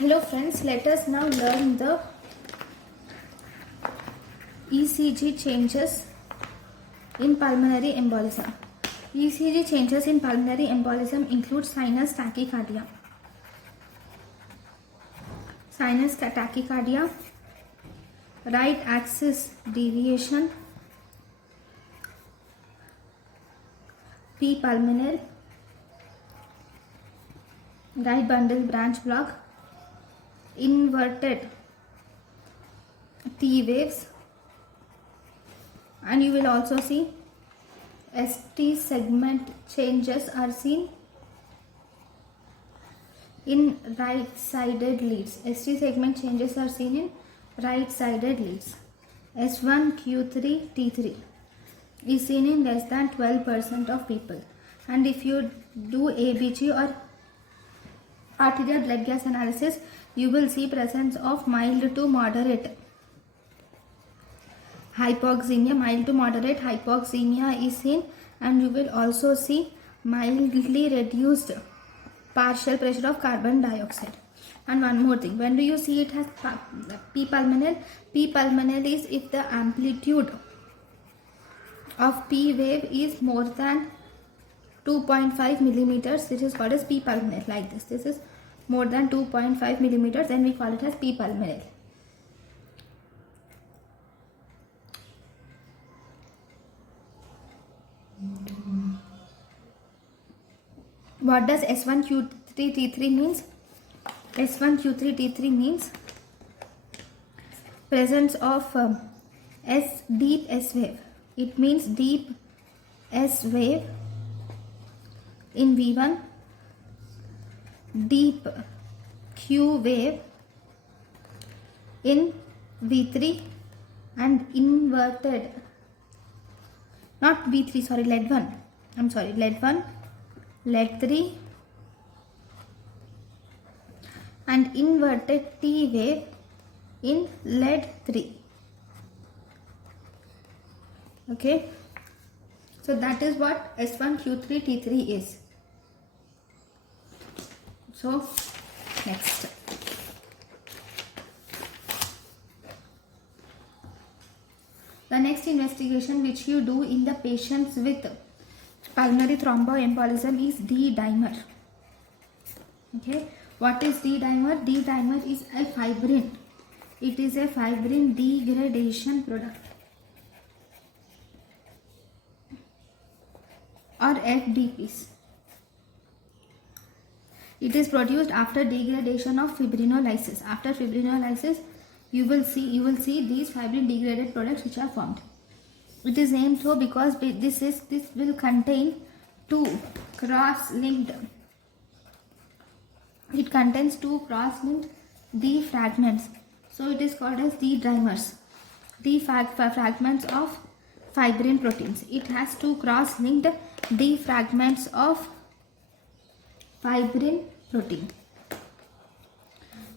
Hello friends, let us now learn the ECG changes in pulmonary embolism. ECG changes in pulmonary embolism include sinus tachycardia. Sinus tachycardia, right axis deviation, P pulmonale, right bundle branch block, inverted T waves, and you will also see ST segment changes are seen in right sided leads. ST segment changes are seen in right sided leads. S1 Q3 T3 is seen in less than 12% of people, and if you do ABG or arterial blood gas analysis, you will see presence of mild to moderate hypoxemia. Mild to moderate hypoxemia is seen, and you will also see mildly reduced partial pressure of carbon dioxide. And one more thing, when do you see it has P pulmonale? P pulmonale is if the amplitude of P wave is more than 2.5 millimeters. This is called as P pulmonale, like this. This is more than 2.5 millimeters, then we call it as P pulmonale. What does S1 Q3 T3 means? S1 Q3 T3 means presence of deep S wave. It means deep S wave in V1, deep Q wave in V3, and inverted, not V3, sorry, lead 1. I'm sorry, lead 1, lead 3, and inverted T wave in lead 3. Okay, so that is what S1 Q3 T3 is. So next, the next investigation which you do in the patients with pulmonary thromboembolism is D-dimer. Okay, what is D-dimer? D-dimer is a fibrin. It is a fibrin degradation product, or FDPs. It is produced after degradation of fibrinolysis. After fibrinolysis, you will see these fibrin degraded products which are formed. It is named so because this will contain two cross-linked. It contains two cross-linked D fragments, so it is called as D-dimers. D fragments of fibrin proteins. It has two cross-linked D fragments of fibrin protein.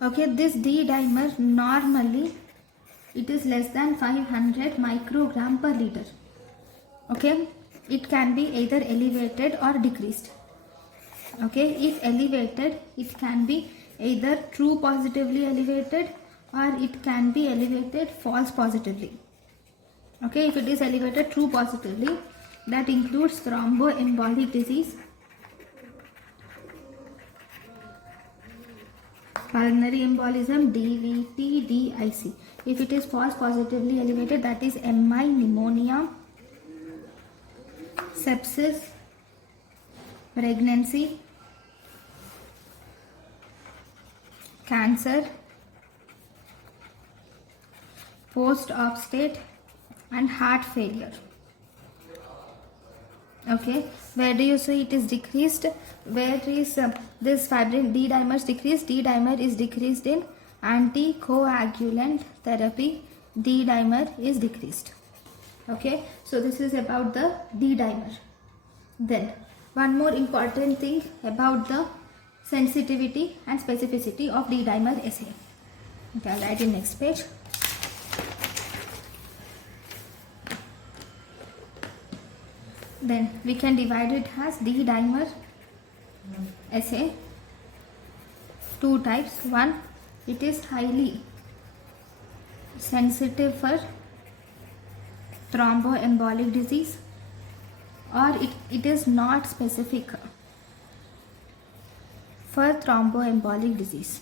Okay, this D-dimer normally it is less than 500 microgram per liter. Okay, it can be either elevated or decreased. Okay, if elevated, it can be either true positively elevated or it can be elevated false positively. Okay, if it is elevated true positively, that includes thromboembolic disease, pulmonary embolism, DVT, DIC. If it is false positively elevated, that is MI, pneumonia, sepsis, pregnancy, cancer, post-op state, and heart failure. Okay, where do you see it is decreased? Where is this fibrin D-dimers decreased? D-dimer is decreased in anticoagulant therapy. D-dimer is decreased. Okay, so this is about the D-dimer. Then one more important thing about the sensitivity and specificity of D-dimer assay. Okay, I'll write in next page. Then we can divide it as D-dimer assay two types. One, it is highly sensitive for thromboembolic disease, or it is not specific for thromboembolic disease.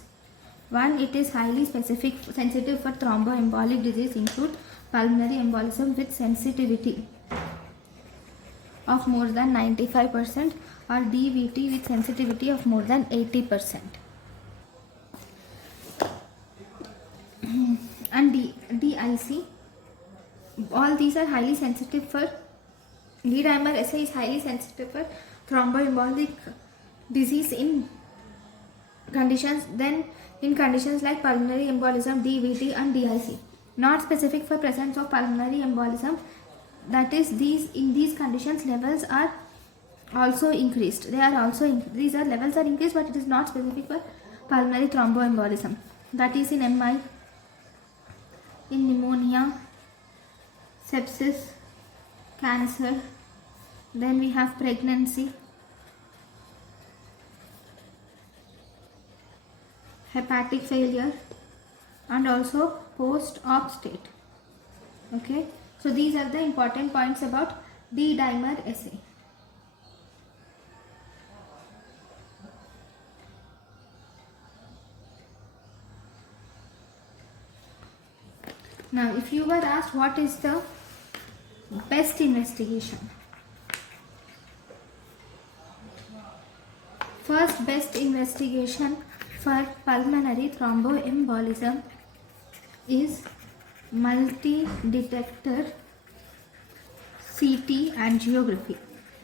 One, it is highly sensitive for thromboembolic disease include pulmonary embolism with sensitivity of more than 95% or DVT with sensitivity of more than 80%. And DIC, all these are highly sensitive for D-dimer SA is highly sensitive for thromboembolic disease in conditions like pulmonary embolism, DVT and DIC. Not specific for presence of pulmonary embolism, that is in these conditions levels are also increased. These levels are increased, but it is not specific for pulmonary thromboembolism. That is in MI, in pneumonia, sepsis, cancer, then we have pregnancy, hepatic failure, and also post-op state. Okay, so these are the important points about D-dimer SA. Now, if you were asked what is the best investigation, first best investigation for pulmonary thromboembolism is multi-detector CT angiography.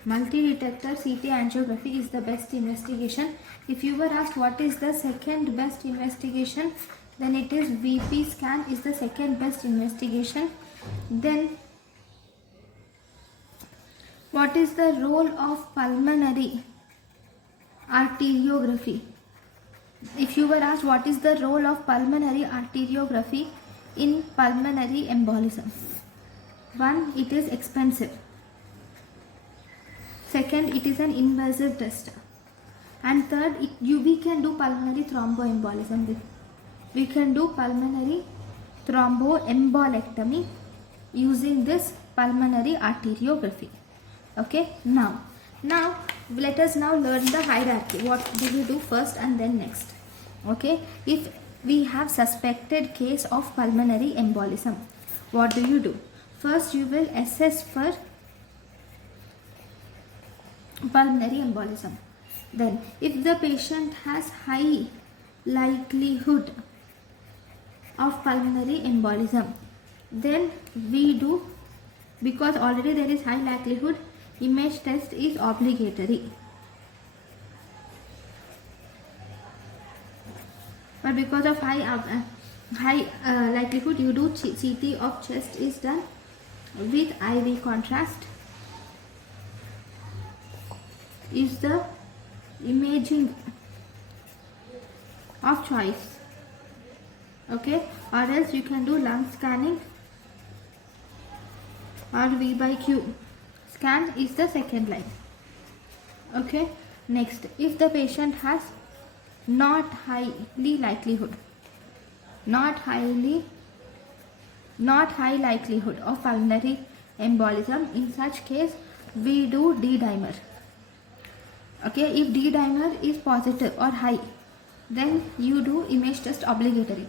Multi-detector CT angiography is the best investigation. If you were asked what is the second best investigation, then it is VP scan is the second best investigation. Then what is the role of pulmonary arteriography? If you were asked what is the role of pulmonary arteriography in pulmonary embolism, one, it is expensive. Second, it is an invasive test. And third, we can do pulmonary thromboembolism with. We can do pulmonary thromboembolectomy using this pulmonary arteriography. Okay, now let us now learn the hierarchy. What do we do first and then next? Okay, if we have suspected case of pulmonary embolism, what do you do? First, you will assess for pulmonary embolism. Then, if the patient has high likelihood of pulmonary embolism, then we do, because already there is high likelihood, image test is obligatory. But because of high likelihood, you do CT of chest is done with IV contrast. Is the imaging of choice. Okay, or else you can do lung scanning or V by Q scan is the second line. Okay, next, if the patient has not high likelihood of pulmonary embolism, in such case we do D-dimer. Okay, if D-dimer is positive or high, then you do image test obligatory.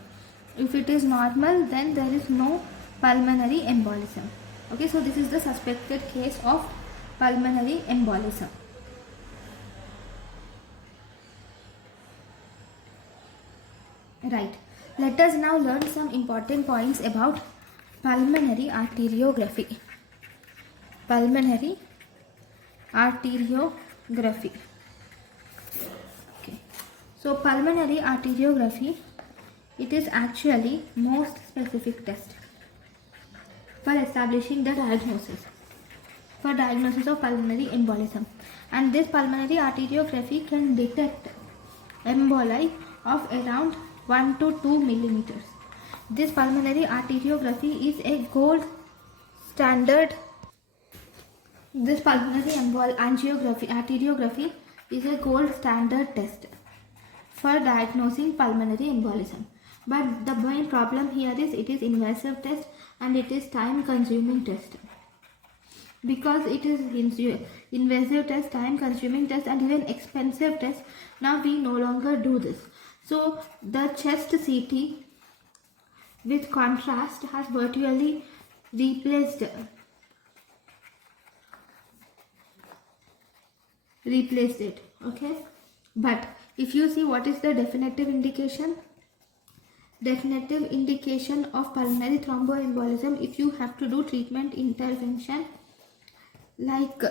If it is normal, then there is no pulmonary embolism. Okay, so this is the suspected case of pulmonary embolism. Right, let us now learn some important points about pulmonary arteriography. Pulmonary arteriography. Okay, so pulmonary arteriography, it is actually most specific test for establishing the diagnosis of pulmonary embolism, and this pulmonary arteriography can detect emboli of around 1 to 2 millimeters. This pulmonary arteriography is a gold standard. This pulmonary arteriography is a gold standard test for diagnosing pulmonary embolism. But the main problem here is it is invasive test and it is time consuming test. Because it is invasive test, time consuming test and even expensive test, now we no longer do this. So the chest CT with contrast has virtually replaced it. Okay, but if you see what is the definitive indication of pulmonary thromboembolism, if you have to do treatment intervention, like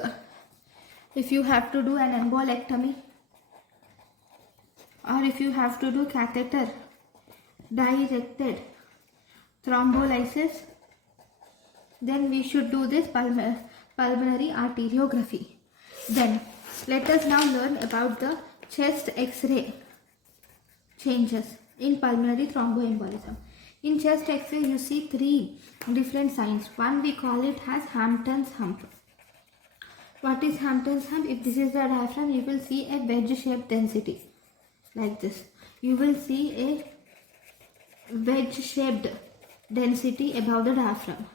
if you have to do an embolectomy, or if you have to do catheter directed thrombolysis, then we should do this pulmonary arteriography. Then let us now learn about the chest X-ray changes in pulmonary thromboembolism. In chest X-ray you see three different signs. One we call it as Hampton's hump. What is Hampton's hump? If this is the diaphragm, you will see a wedge-shaped density like this. You will see a wedge-shaped density above the diaphragm.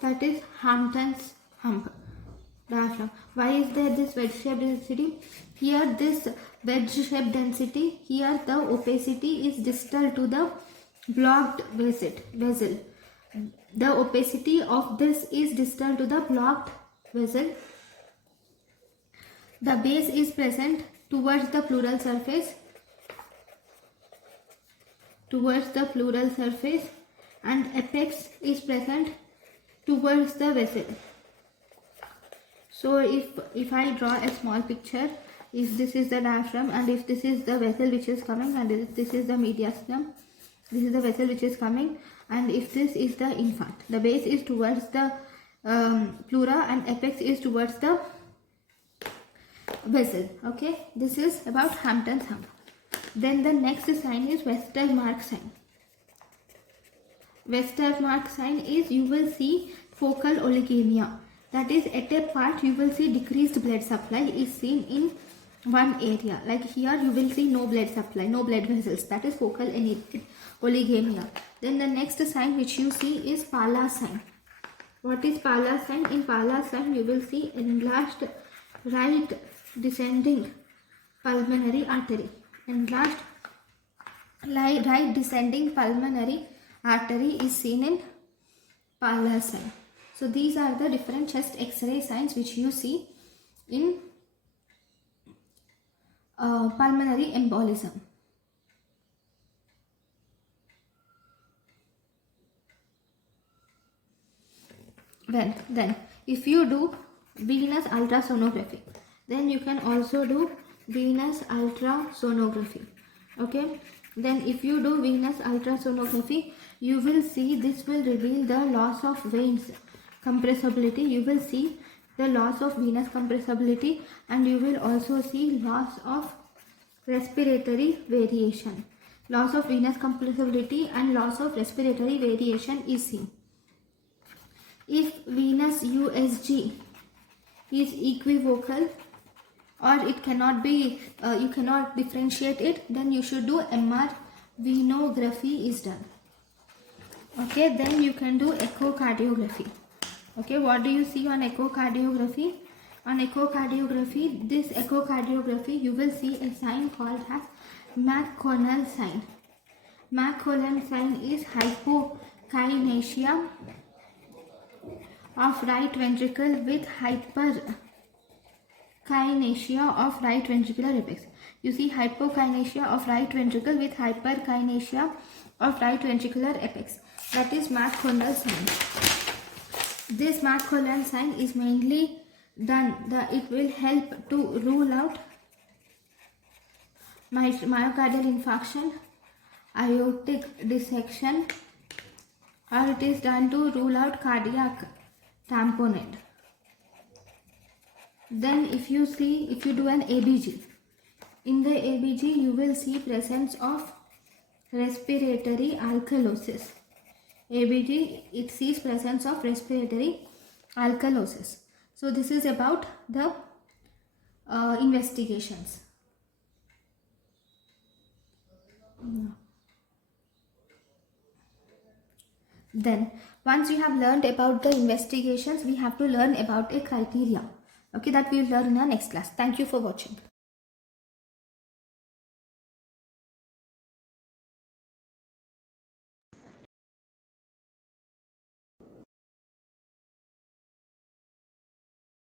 That is Hampton's hump. Diaphragm. Why is there this wedge-shaped density? Here this wedge-shaped density, here the opacity is distal to the blocked vessel. The opacity of this is distal to the blocked vessel. The base is present towards the pleural surface. And apex is present towards the vessel. So if I draw a small picture, if this is the diaphragm and if this is the vessel which is coming and this is the mediastinum, this is the vessel which is coming, and if this is the infant, the base is towards the pleura and apex is towards the vessel. Okay, this is about Hampton's hump. Then the next sign is Westermarck sign. Westermarck sign is you will see focal oligemia. That is, at a part you will see decreased blood supply is seen in one area. Like here you will see no blood supply, no blood vessels. That is focal oligemia. Then the next sign which you see is Palas sign. What is Palas sign? In Palas sign you will see enlarged right descending pulmonary artery. Enlarged right descending pulmonary artery is seen in Palas sign. So these are the different chest X-ray signs which you see in pulmonary embolism. Then if you do venous ultrasonography, then you can also do venous ultrasonography. Okay, then if you do venous ultrasonography, you will see this will reveal the loss of veins compressibility. You will see the loss of venous compressibility and you will also see loss of respiratory variation. Loss of venous compressibility and loss of respiratory variation is seen. If venous USG is equivocal or it cannot be, you cannot differentiate it, then you should do MR venography is done. Okay, then you can do echocardiography. Okay, what do you see on echocardiography? On echocardiography, this echocardiography, you will see a sign called as McConnell sign. McConnell sign is hypokinesia of right ventricle with hyperkinesia of right ventricular apex. You see hypokinesia of right ventricle with hyperkinesia of right ventricular apex. That is McConnell sign. This McConnell sign is mainly done. It will help to rule out myocardial infarction, aortic dissection, or it is done to rule out cardiac tamponade. Then if you do an ABG, in the ABG you will see presence of respiratory alkalosis. ABG, it sees presence of respiratory alkalosis. So this is about the investigations. Then, once we have learned about the investigations, we have to learn about a criteria. Okay, that we will learn in our next class. Thank you for watching.